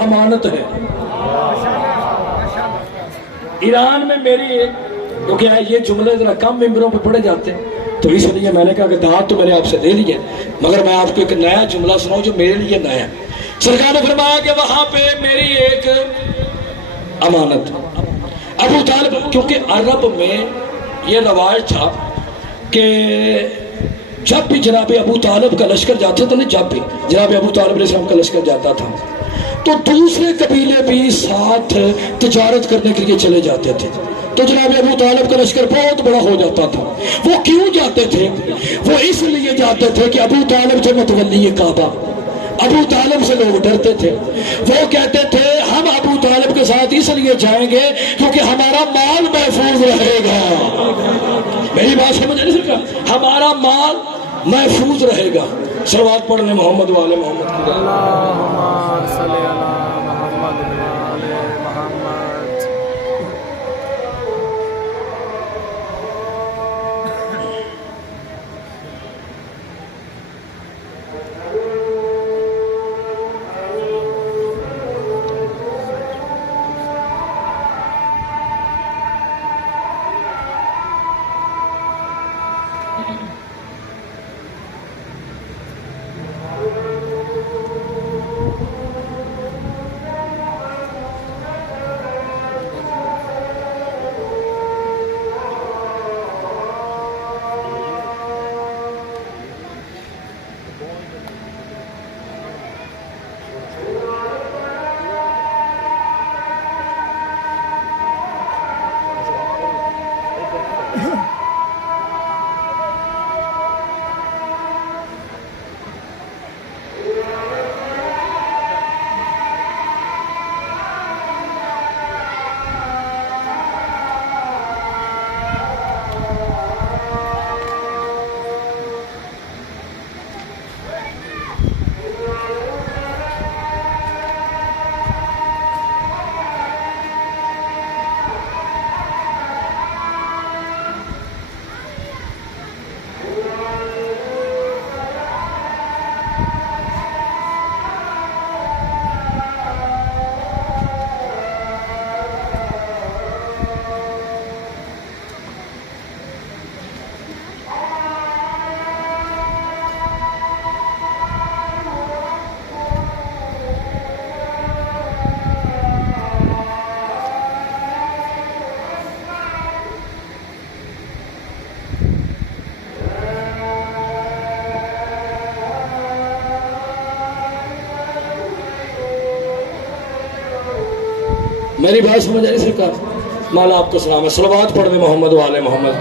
امانت ہے۔ ایران میں میری ایک تو کیا یہ جملے ذرا کم ممبروں پہ پڑھے جاتے ہیں، تو اس لیے میں نے کہا کہ دعوت تو میں نے آپ سے دے لی ہے، مگر میں آپ کو ایک نیا جملہ سناؤں جو میرے لیے نیا ہے۔ سرکار نے فرمایا کہ وہاں پہ میری ایک امانت ابو طالب، کیونکہ عرب میں یہ رواج تھا کہ جب بھی جناب ابو طالب کا لشکر جاتا تھا، جب بھی جناب ابو طالب علیہ السلام کا لشکر جاتا تھا تو دوسرے قبیلے بھی ساتھ تجارت کرنے کے لیے چلے جاتے تھے۔ تو جناب ابو طالب کا لشکر بہت بڑا ہو جاتا تھا۔ وہ کیوں جاتے تھے؟ وہ اس لیے جاتے تھے کہ ابو طالب سے متولی کعبہ، ابو طالب سے لوگ ڈرتے تھے۔ وہ کہتے تھے ہم ابو طالب کے ساتھ اس لیے جائیں گے کیونکہ ہمارا مال محفوظ رہے گا۔ میری بات سمجھ نہیں سکا، ہمارا مال محفوظ رہے گا۔ صلوات پڑھنے محمد والے محمد۔ اللہم صلی علی محمد وآل محمد۔ میری بات سمجھ آئی سرکار؟ مولا آپ کو سلام ہے۔ صلوات پڑھنے محمد والے محمد۔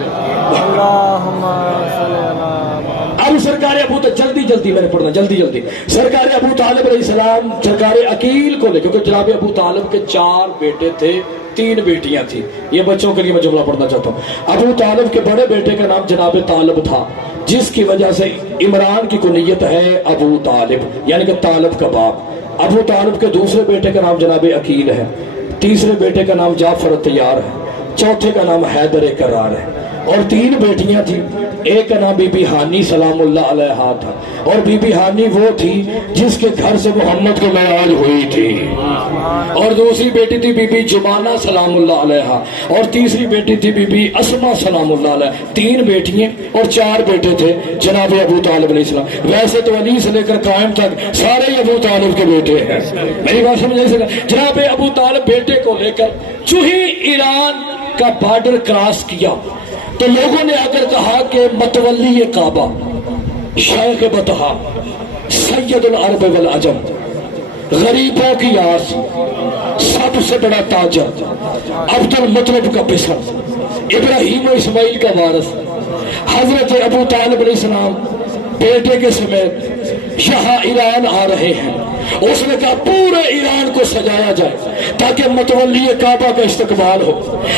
اللہم صلی علی محمد۔ اب سرکار ابو طالب، جلدی میں نے پڑھنا، جلدی سرکار ابو طالب علیہ السلام سرکار عقیل کو لے، کیونکہ جناب ابو طالب کے 4 بیٹے تھے، 3 بیٹیاں تھیں۔ یہ بچوں کے لیے میں جملہ پڑھنا چاہتا ہوں۔ ابو طالب کے بڑے بیٹے کا نام جناب طالب تھا، جس کی وجہ سے عمران کی کنیت ہے ابو طالب، یعنی کہ طالب کا باپ۔ ابو طالب کے دوسرے بیٹے کا نام جناب عقیل ہے، تیسرے بیٹے کا نام جعفر الطیار ہے، چوتھے کا نام حیدر قرار ہے، اور 3 بیٹیاں تھیں۔ ایک کا نام بی بی ہانی سلام اللہ علیہا تھا، اور بی بی ہانی وہ تھی جس کے گھر سے محمد کو معراج ہوئی تھی، اور دوسری بیٹی تھی بی بی جمانہ سلام اللہ علیہا، اور تیسری بیٹی تھی بی بی اسما سلام اللہ علیہا۔ 3 بیٹیاں اور 4 بیٹے تھے جناب ابو طالب علیہ السلام۔ ویسے تو علی سے لے کر قائم تک سارے ابو طالب کے بیٹے ہیں۔ میری بات سمجھ نہیں سکا، جناب ابو طالب بیٹے کو لے کر جو ہی ایران کا بارڈر کراس کیا تو لوگوں نے اگر کہا کہ متولی کعبہ، شیخ بطحا، سید العرب والعجم، غریبوں کی آس، سب سے بڑا تاجر، عبد المطلب کا پسر، ابراہیم و اسماعیل کا وارث، حضرت ابو طالب علیہ السلام بیٹے کے سمیت یہاں ایران آ رہے ہیں۔ اس نے کہا پورے ایران کو سجایا جائے تاکہ متولی کعبہ کا استقبال ہو۔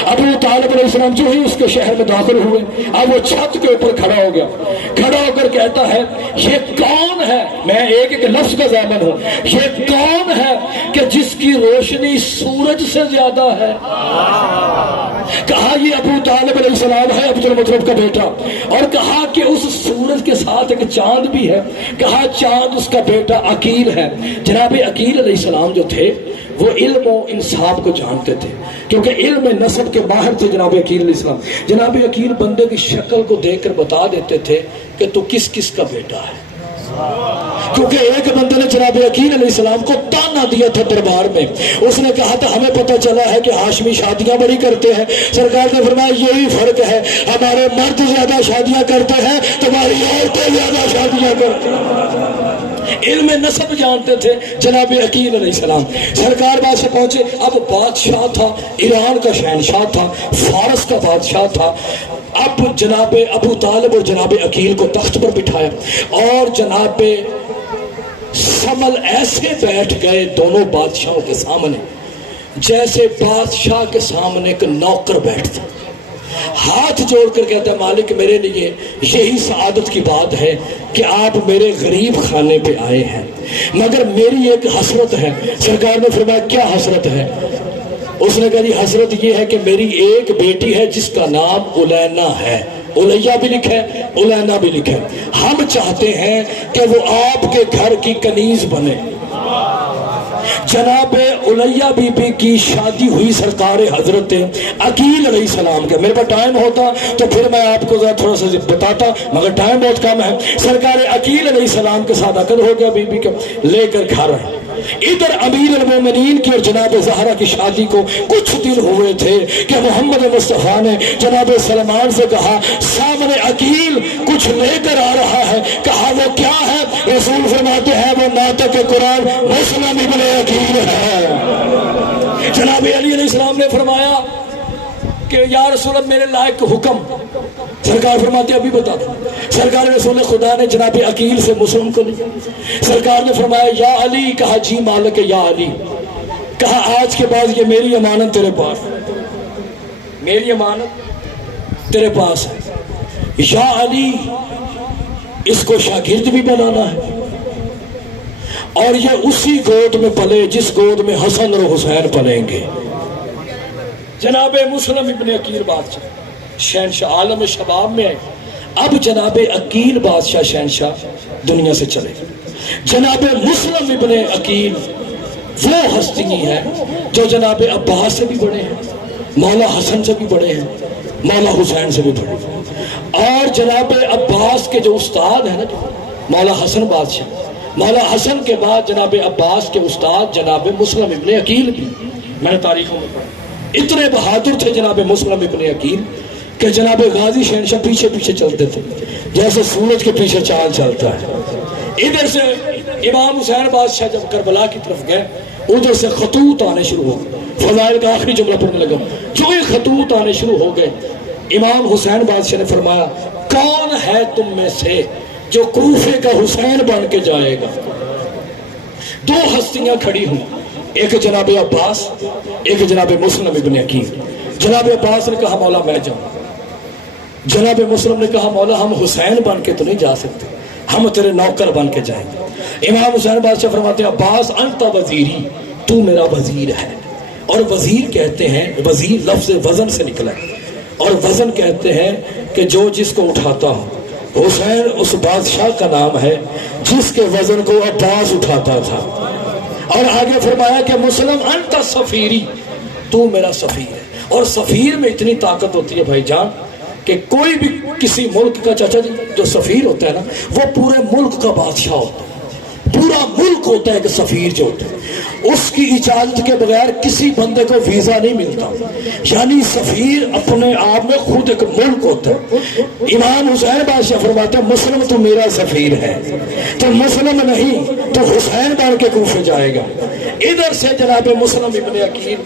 ابو طالب علیہ السلام جو ہی اس کے شہر میں داخل ہوئے، اب وہ چھت کے اوپر کھڑا ہو گیا، کھڑا ہو کر کہتا ہے یہ کون ہے، میں ایک ایک لفظ کا ضامن ہوں، یہ کون ہے کہ جس کی روشنی سورج سے زیادہ ہے؟ کہا یہ ابو طالب علیہ السلام ہے، عبد المطلب کا بیٹا، اور کہا کہ اس سورج کے ساتھ ایک چاند بھی ہے، کہا چاند اس کا بیٹا عقیل ہے۔ جناب عقیل علیہ السلام جو تھے وہ علم و انصاف کو جانتے تھے، کیونکہ علم نسب کے ماہر تھے جناب عقیل علیہ السلام۔ جناب عقیل بندے کی شکل کو دیکھ کر بتا دیتے تھے کہ تو کس کس کا بیٹا ہے، کیونکہ ایک بندے نے جناب عقیل علیہ السلام کو تانا دیا تھا دربار میں، اس نے کہا تھا ہمیں پتہ چلا ہے کہ ہاشمی شادیاں بڑی کرتے ہیں، سرکار نے فرمایا یہی فرق ہے، ہمارے مرد زیادہ شادیاں کرتے ہیں، تمہاری عورتیں زیادہ شادیاں کرتے ہیں۔ علم نسب جانتے تھے جناب عقیل علیہ السلام۔ سرکار بات سے پہنچے، اب بادشاہ تھا، ایران کا شہنشاہ تھا، فارس کا بادشاہ تھا۔ اب جناب ابو طالب اور جناب عقیل کو تخت پر بٹھایا اور جناب سمل ایسے بیٹھ گئے دونوں بادشاہوں کے سامنے جیسے بادشاہ کے سامنے ایک نوکر بیٹھتا، ہاتھ جوڑ کر کہتا ہے مالک میرے لیے یہی سعادت کی بات ہے کہ آپ میرے غریب خانے پہ آئے ہیں، مگر میری ایک حسرت ہے۔ سرکار نے فرمایا کیا حسرت ہے؟ اس نے کہا جی حسرت یہ ہے کہ میری ایک بیٹی ہے جس کا نام الینا ہے، الیہ بھی لکھا ہے، الینا بھی لکھا ہے، ہم چاہتے ہیں کہ وہ آپ کے گھر کی کنیز بنے۔ جناب الیہ بی بی کی شادی ہوئی سرکار حضرت عقیل علیہ السلام کے۔ میرے پاس ٹائم ہوتا تو پھر میں آپ کو تھوڑا سا بتاتا، مگر ٹائم بہت کم ہے۔ سرکار عقیل علیہ السلام کے ساتھ عقد ہو گیا، بی بی کو لے کر گھر آئے۔ ادھر امیر المومنین کی اور جناب زہرا کی شادی کو کچھ دن ہوئے تھے کہ محمد مصطفیٰ نے جناب سلمان سے کہا سامنے عقیل کچھ لے کر آ رہا ہے، کہا وہ کیا ہے؟ رسول فرماتے ہیں وہ ناطق قرآن مسلم ابن عقیل ہے۔ جناب علی علیہ السلام نے فرمایا کہ یا رسول اللہ میرے لائق حکم۔ سرکار فرماتے ابھی بتا دو۔ سرکار رسول خدا نے جناب عقیل سے مسلم کو لیا۔ سرکار نے فرمایا یا علی، کہا جی مالک یا علی، کہا آج کے بعد یہ میری امانت تیرے پاس، میری امانت تیرے پاس ہے۔ یا علی اس کو شاگرد بھی بنانا ہے اور یہ اسی گود میں پلے جس گود میں حسن اور حسین پلیں گے۔ جناب مسلم ابن عقیل بادشاہ شہنشاہ عالم شباب میں آئے۔ اب جناب عقیل بادشاہ شہنشاہ دنیا سے چلے۔ جناب مسلم ابن عقیل وہ ہستی ہے جو جناب عباس سے بھی بڑے ہیں، مولا حسن سے بھی بڑے ہیں، مولا حسین سے بھی بڑے ہیں، اور جناب عباس کے جو استاد ہیں نا مولا حسن بادشاہ، مولا حسن کے بعد جناب عباس کے استاد جناب مسلم ابن عقیل بھی، میں نے تاریخوں میں پڑھا۔ اتنے بہادر تھے جناب مسلم ابن عقیل کہ جناب غازی شہنشاہ پیچھے پیچھے چلتے تھے جیسے سورج کے پیچھے چاند چلتا ہے۔ ادھر سے امام حسین بادشاہ جب کربلا کی طرف گئے ادھر سے خطوط آنے شروع ہو گئے۔ فضائل کا آخری جملہ پڑھنے لگا، جو یہ خطوط آنے شروع ہو گئے امام حسین بادشاہ نے فرمایا کون ہے تم میں سے جو کوفے کا حسین بن کے جائے گا؟ دو ہستیاں کھڑی ہوں، ایک جناب عباس، ایک جناب مسلم ابن عقیل۔ جناب عباس نے کہا مولا میں جاؤں۔ جناب مسلم نے کہا مولا ہم حسین بن کے تو نہیں جا سکتے، ہم تیرے نوکر بن کے جائیں گے۔ امام حسین بادشاہ فرماتے ہیں عباس انت وزیری، تو میرا وزیر ہے۔ اور وزیر کہتے ہیں، وزیر لفظ وزن سے نکلا ہے، اور وزن کہتے ہیں کہ جو جس کو اٹھاتا ہو۔ حسین اس بادشاہ کا نام ہے جس کے وزن کو عباس اٹھاتا تھا۔ اور آگے فرمایا کہ مسلم انت سفیری، تو میرا سفیر ہے۔ اور سفیر میں اتنی طاقت ہوتی ہے بھائی جان کہ کوئی بھی کسی ملک کا چاچا جی جو سفیر ہوتا ہے نا وہ پورے ملک کا بادشاہ ہوتا ہے، پورا ملک ہوتا ہے کہ سفیر جو ہوتا ہے اس کی اجازت کے بغیر کسی بندے کو ویزا نہیں ملتا، یعنی سفیر اپنے آپ میں خود ایک ملک ہوتا ہے۔ امام حسین بادشاہ فرماتے ہیں مسلم تو میرا سفیر ہے، تو مسلم نہیں تو حسین بن کے کوفے جائے گا۔ ادھر سے جناب مسلم ابن عقیل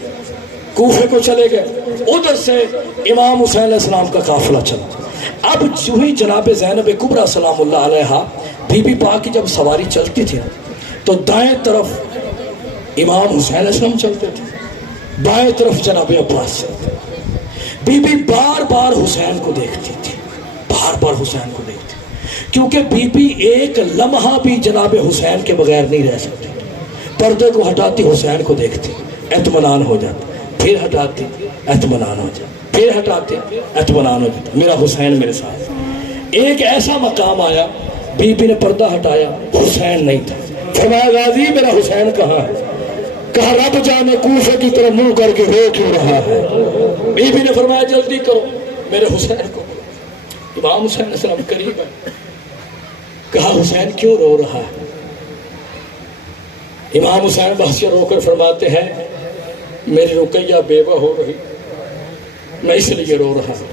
کوفے کو چلے گئے، ادھر سے امام حسین علیہ السلام کا قافلہ چلا۔ اب جو ہی جناب زینب کبریٰ سلام اللہ علیہا بی بی پاک کی جب سواری چلتی تھی تو دائیں طرف امام حسین علیہ السلام چلتے تھے، بائیں طرف جناب عباس چلتے۔ بی بی بار بار حسین کو دیکھتی تھی، بار بار حسین کو دیکھتی، کیونکہ بی بی ایک لمحہ بھی جناب حسین کے بغیر نہیں رہ سکتی. پردے کو ہٹاتی حسین کو دیکھتی اطمینان ہو جاتا, پھر ہٹاتی اطمینان ہو جاتا, پھر ہٹاتے اطمینان ہو جاتا. میرا حسین میرے ساتھ. ایک ایسا مقام آیا بی بی نے پردہ ہٹایا, حسین نہیں تھا. فرمایا غازی میرا حسین کہاں ہے؟ کہا رب جانے کوفے کی طرف منہ کر کے رو کیوں رہا ہے. بی بی نے فرمایا جلدی کرو میرے حسین کو. امام حسین علیہ السلام قریب ہے. کہا حسین کیوں رو رہا ہے؟ امام حسین بحث رو کر فرماتے ہیں میری رقیہ بیوہ ہو رہی, میں اس لیے رو رہا ہوں.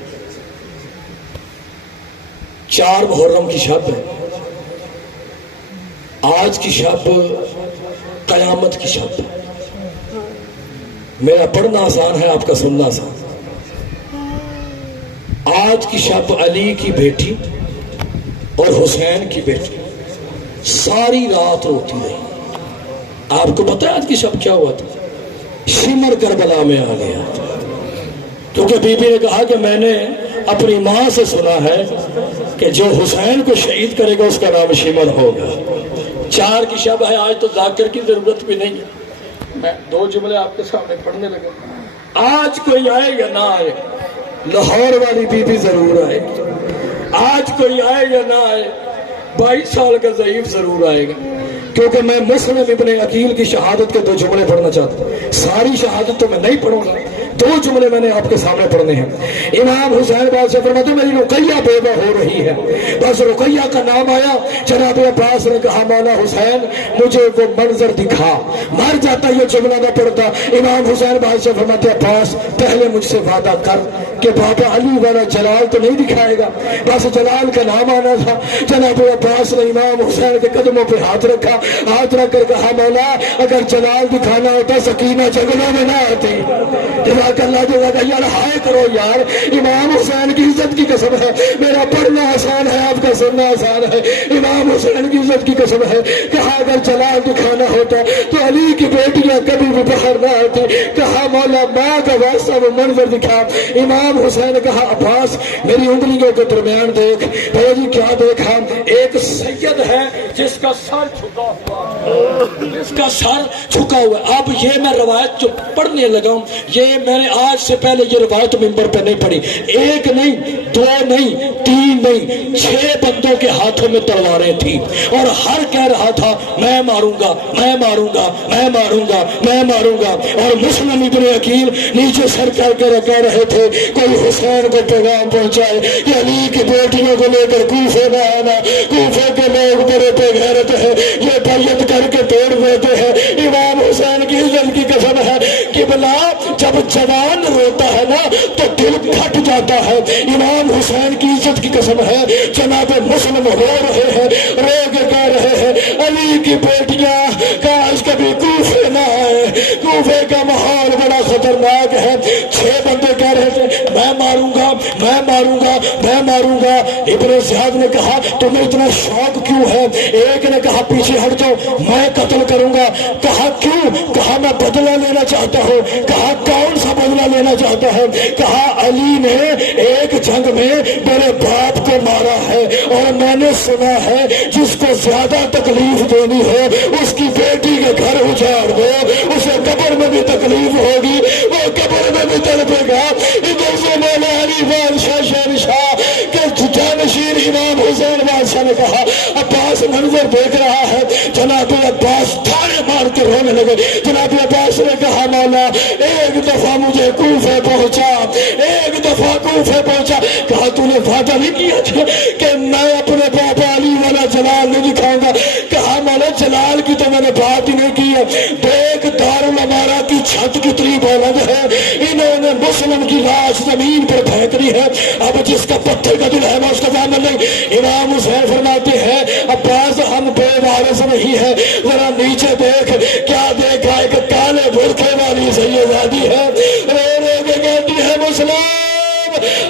4 محرم کی شب ہے. آج کی شب قیامت کی شب ہے. میرا پڑھنا آسان ہے, آپ کا سننا آسان. آج کی شب علی کی بیٹی اور حسین کی بیٹی ساری رات روتی رہی. آپ کو پتہ ہے آج کی شب کیا ہوا تھا؟ شمر کربلا میں آ گیا. کیونکہ بی بی نے کہا کہ میں نے اپنی ماں سے سنا ہے کہ جو حسین کو شہید کرے گا اس کا نام شمر ہوگا. 4 کی شب ہے, آج تو ذاکر کی ضرورت بھی نہیں ہے. میں 2 جملے آپ کے سامنے پڑھنے لگا. آج کوئی آئے یا نہ آئے, لاہور والی بی بی ضرور آئے گی. آج کوئی آئے یا نہ آئے, 22 سال کا ضعیف ضرور آئے گا. کیونکہ میں مسلم ابن عقیل کی شہادت کے 2 جملے پڑھنا چاہتا ہوں. ساری شہادت تو میں نہیں پڑھوں گا, 2 جملے میں نے آپ کے سامنے پڑھنے ہیں. امام حسین بات سے فرماتے میری رقیہ بیوہ ہو رہی ہے. بس رقیہ کا نام آیا, جناب عباس نے کہا مولا حسین مجھے وہ منظر دکھا. مر جاتا یہ جملہ نہ پڑتا. امام حسین بات سے فرماتے عباس پہلے مجھ سے وعدہ کر کہ بابا علی والا جلال تو نہیں دکھائے گا. بس جلال کا نام آنا تھا. جناب عباس نے امام حسین کے قدموں پہ ہاتھ رکھا, ہاتھ رکھ کر کہا مولا اگر جلال دکھانا ہوتا سکینہ جنگلوں میں نہ آتی. جزاک اللہ جزاک یار ہائے کرو یار. امام حسین کی عزت کی قسم ہے, میرا پڑھنا آسان ہے, آپ کا سننا آسان ہے. امام حسین کی عزت کی قسم ہے. کہا اگر جلال دکھانا ہوتا تو علی کی بیٹیاں کبھی بھی باہر نہ آتی. کہا مولا ماں کا ویسا وہ منظر دکھا. امام حسین نے کہا عباس میری انگلیوں کے درمیان دیکھ. بھیا جی کیا دیکھا؟ ایک سید ہے جس کا سر جھکا ہوا ہے, جس کا سر جھکا ہوا ہے. اب یہ میں روایت جو پڑھنے لگا ہوں, یہ میں نے آج سے پہلے یہ روایت ممبر پہ نہیں پڑھی. 1 نہیں 2 نہیں 3 نہیں 6 بندوں کے ہاتھوں میں تلواریں تھیں اور ہر کہہ رہا تھا میں ماروں گا میں ماروں گا میں ماروں گا میں ماروں گا. اور مسلم ابن عقیل نیچے سر کر کے کہہ رہے تھے کوئی حسین کو پیغام پہنچائے کہ علی کی بیٹیوں کو لے کر کوفے نہ آنا. کوفے کے لوگ بڑے بے غیرت ہیں, یہ بیعت کر کے توڑ دیتے ہیں. امام حسین کی عزت کی قسم ہے کہ بلا جب جوان روتا ہے نا تو دل پھٹ جاتا ہے. امام حسین کی عزت کی قسم ہے جناب مسلم رو رہے ہیں, رو کے کہہ رہے ہیں علی کی بیٹیاں کاش کبھی کوفے نہ آئے. کوفے کا ماحول بڑا خطرناک ہے. 6 بندے کہہ رہے تھے میں ماروں گا میں ماروں گا میں ماروں گا. ابن زیاد نے کہا تمہیں اتنا شوق کیوں ہے؟ ایک نے کہا پیچھے ہٹ جاؤ میں قتل کروں گا. کہا کیوں؟ کہا میں بدلہ لینا چاہتا ہوں. کہا کون سا بدلہ لینا چاہتا ہے؟ کہا علی نے ایک جنگ میں میرے باپ کو مارا ہے اور میں نے سنا ہے جس کو زیادہ تکلیف دینی ہو اس کی بیٹی کے گھر اجاڑ دو, اسے قبر میں بھی تکلیف ہوگی, وہ قبر میں بھی تڑپے گا. ادھر سے مولا علی بادشاہ شہنشاہ کہ جانشین امام حسین بادشاہ نے کہا عباس منظر دیکھ رہا ہے. جناب عباس تھانے مار کے رونے لگے. جناب عباس نے کہا مولا ایک دفعہ مجھے کوفے پہنچا, ایک دفعہ کوفے پہنچا. کہا تو نے وعدہ نہیں کیا تھا کہ میں اپنے بابا علی والا جلال نہیں دکھاؤں گا؟ کہا مولا جلال کی تو میں نے بات ہی نہیں کی ہے. دیکھ دارالامارہ کی چھت کتنی بلند ہے, انہوں نے مسلم کی لاش زمین پر پھینک دی ہے. اب جس کا پتھر کا دل ہے میں اس کا دامن نہیں. امام حسین فرماتے ہیں عباس ہم بے وارث نہیں ہے, ذرا نیچے دیکھ. کیا دیکھا؟ ایک کالے برقعے والی سیدزادی ہے, رو رو کے کہتی ہے مسلم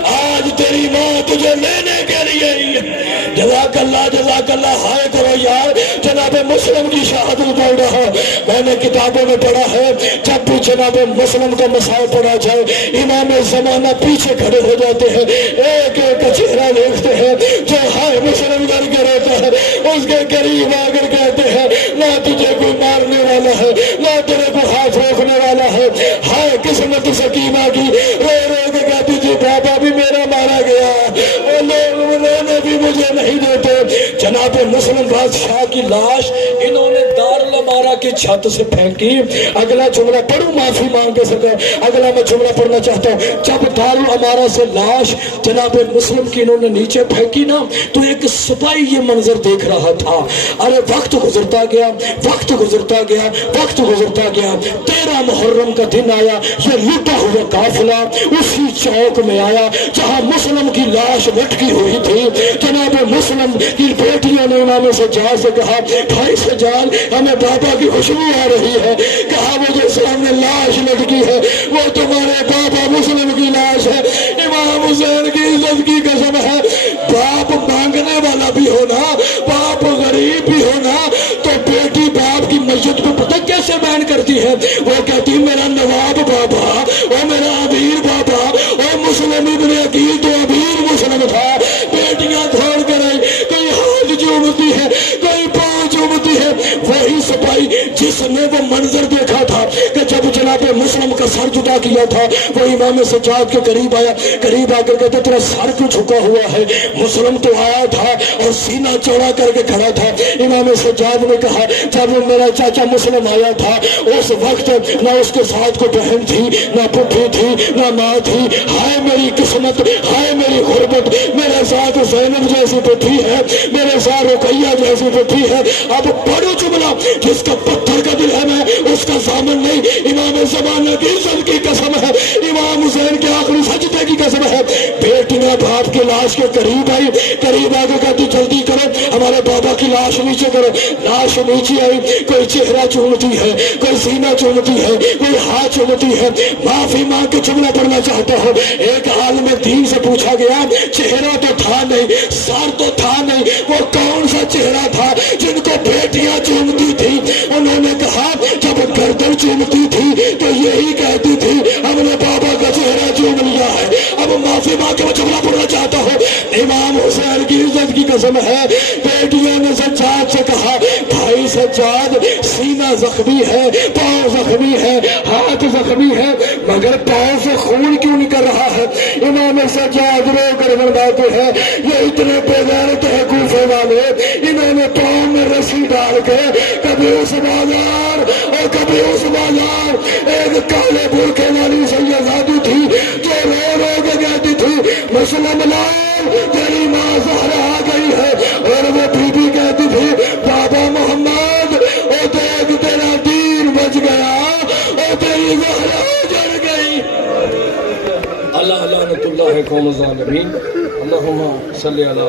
آج تیری ماں تجھے لینے کے لیے آئی ہے. جزاک اللہ ہائے کرو یار. جناب مسلم کی شہادت پڑھ رہا, میں نے کتابوں میں پڑھا ہے جب بھی جناب مسلم کا مسائل پڑھا جائے امام زمانہ پیچھے کھڑے ہو جاتے ہیں, ایک ایک کا چہرہ دیکھتے ہیں جو ہائے مسلم کر کے ہے اس کے قریب آ کر کہتے ہیں نہ تجھے کوئی مارنے والا ہے نہ تیرے کو ہاتھ روکنے والا ہے، ہائے قسمت سکینہ کی رو رو کے کہتی تھی بابا بھی میرا مارا گیا، وہ لوگ رونے بھی مجھے نہیں دیتے۔ جناب مسلم بادشاہ کی لاش انہوں نے دارالامارہ کی چھت سے پھینکی۔ اگلا جملہ پڑھوں معافی مانگ کے سکا، اگلا میں جملہ پڑھنا چاہتا ہوں۔ جب دارالامارہ سے لاش جناب مسلم کی انہوں نے نیچے پھینکی نا تو ایک سپاہی یہ منظر دیکھ رہا تھا۔ ارے وقت گزرتا گیا، وقت گزرتا گیا، وقت گزرتا گیا۔ 13 محرم کا دن آیا، یہ لٹا ہوا قافلہ اسی چوک میں آیا جہاں مسلم کی لاش لٹکی ہوئی تھی۔ جناب مسلم کی بیٹیوں نے امام سجاد سے کہا بھائی سجاد ہمیں بابا کی خوشبو آ رہی ہے۔ کہا وہ جو سامنے لاش لٹکی ہے وہ تمہارے بابا مسلم کی لاش ہے۔ امام حسین کی عزت کی قسم ہے، باپ مانگنے والا بھی ہونا، باپ غریب بھی ہونا تو بیٹی باپ کی مسجد کو پتہ کیسے بیان کرتی ہے؟ وہ کہتی میرا نواب بابا، وہ میرا امیر بابا، وہ مسلم ابن عقیل تو امیر مسلم تھا۔ بیٹیاں دوڑ کر آئی، کوئی ہاتھ چومتی ہے کوئی پاؤں چومتی ہے۔ وہی سپاہی جس نے وہ منظر دیکھا تھا کہ جب جناب مسلم کا سر جدا کیا تھا وہ امام سجاد کے قریب آیا، قریب آ کر کہتے تیرا سر کیوں جھکا ہوا ہے؟ مسلم تو آیا تھا اور سینہ چوڑا کر کے کھڑا تھا۔ امام سجاد نے کہا جب میرا چاچا مسلم آیا تھا اس وقت نہ اس کے ساتھ کوئی بہن تھی نہ پھوپھی تھی نہ ماں تھی، ہائے میری قسمت، ہائے میری غربت، میرے ساتھ زینب جیسی پتھی ہے، میرے ساتھ رقیہ جیسی پتھی ہے۔ اب پڑھو جملہ جس کا پتھر کا دل ہے میں اس کا ضامن نہیں، امام زمانہ کی عزت کی قسم ہے، امام حسین کے آخری سجدے کی قسم ہے۔ بیٹیاں باپ کی لاش کے قریب آئی، قریب آ کے کہتی جلدی کرو ہمارے بابا کی لاش نیچے کرو۔ لاش نیچے آئی، کوئی چہرہ چومتی ہے، کوئی سینہ چومتی ہے، کوئی ہاتھ چومتی ہے۔ معافی مانگ کے جملہ پڑھنا چاہتا ہوں۔ ایک عالم دین سے پوچھا گیا چہرہ تو تھا نہیں، سر تو تھا نہیں، وہ کون سا چہرہ تھا جن کو بیٹیاں چومتی تھی؟ انہوں نے کہا جب گردن چومتی تھی تو یہی کہتی تھی ہم نے بابا کا چہرہ چوم لیا ہے۔ اب معافی مانگ کے میں جملہ پڑھنا چاہتا ہوں۔ امام حسین کی عزت کی قسم ہے، بیٹیوں نے سجاد سے کہا بھائی سجاد سینہ زخمی ہے، پاؤں زخمی ہے، ہاتھ زخمی ہے، مگر پاؤں سے خون کیوں نکل رہا ہے؟ امام سجاد رو کر برداتے ہیں یہ اتنے بے غیرت ہے کوفے والے، انہوں نے پاؤں میں رسی ڈال کے کبھی اس بازار اور کبھی اس بازار ایک کالے برقعے والی سیدزادی تھی جو رو رو کے کہتی تھی مسلم لال تیری ماں زہرا آ گئی ہے، اور وہ بی بی کہتی تھی بابا محمد او دیکھ تیرا دین بچ گیا اور تیری زہرا جڑ گئی۔ اللہ لعنت اللہ قوم الظالمین۔ اللہم صلی علی